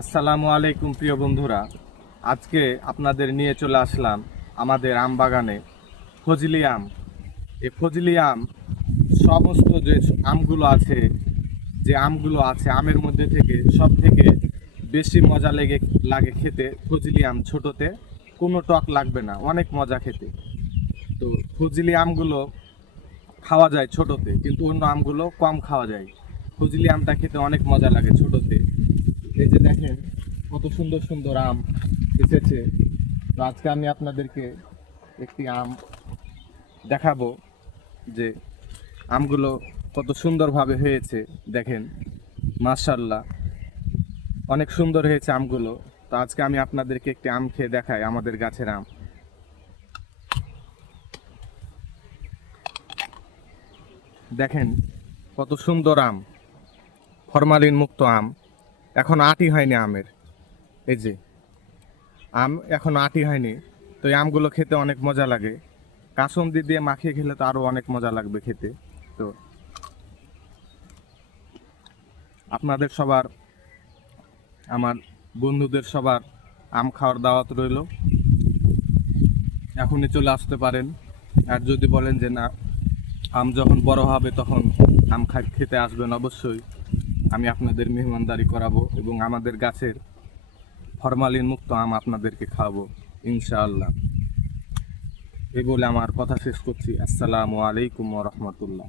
আসসালামু আলাইকুম প্রিয় বন্ধুরা। আজকে আপনাদের নিয়ে চলে আসলাম আমাদের আম বাগানে ফজলি আম। এই ফজলি আম সমস্ত যে আমগুলো আছে আমের মধ্যে থেকে সব থেকে বেশি মজা লাগে খেতে ফজলি আম। ছোটতে কোনো টক লাগবে না, অনেক মজা খেতে। তো ফজলি আমগুলো খাওয়া যায় ছোটতে, কিন্তু অন্য আমগুলো কম খাওয়া যায়। ফজলি আমটা খেতে অনেক মজা লাগে ছোটতে। এই যে দেখেন কত সুন্দর সুন্দর আম এসেছে। তো আজকে আমি আপনাদেরকে একটি আম দেখাবো যে আমগুলো কত সুন্দরভাবে হয়েছে। দেখেন, মাশাআল্লাহ, অনেক সুন্দর হয়েছে আমগুলো। তো আজকে আমি আপনাদেরকে একটি আম খেয়ে দেখাই, আমাদের গাছের আম। দেখেন কত সুন্দর আম, ফরমালিন মুক্ত আম। এখন আটি হয়নি আমের। এই যে আম এখন আটি হয়নি। তো এই আমগুলো খেতে অনেক মজা লাগে। কাসুন্দি দিয়ে মাখিয়ে খেলে তো আরো অনেক মজা লাগবে খেতে। তো আপনাদের সবার, আমার বন্ধুদের সবার আম খাওয়ার দাওয়াত রইল। এখনই চলে আসতে পারেন। আর যদি বলেন যে না, আম যখন বড় হবে তখন খেতে আসবেন, অবশ্যই আমি আপনাদের মেহমানদারি করাবো এবং আমাদের গাছের ফরমালিন মুক্ত আম আপনাদেরকে খাওয়াবো ইনশাআল্লাহ। এই বলে আমার কথা শেষ করছি। আসসালামু আলাইকুম ওয়া রাহমাতুল্লাহ।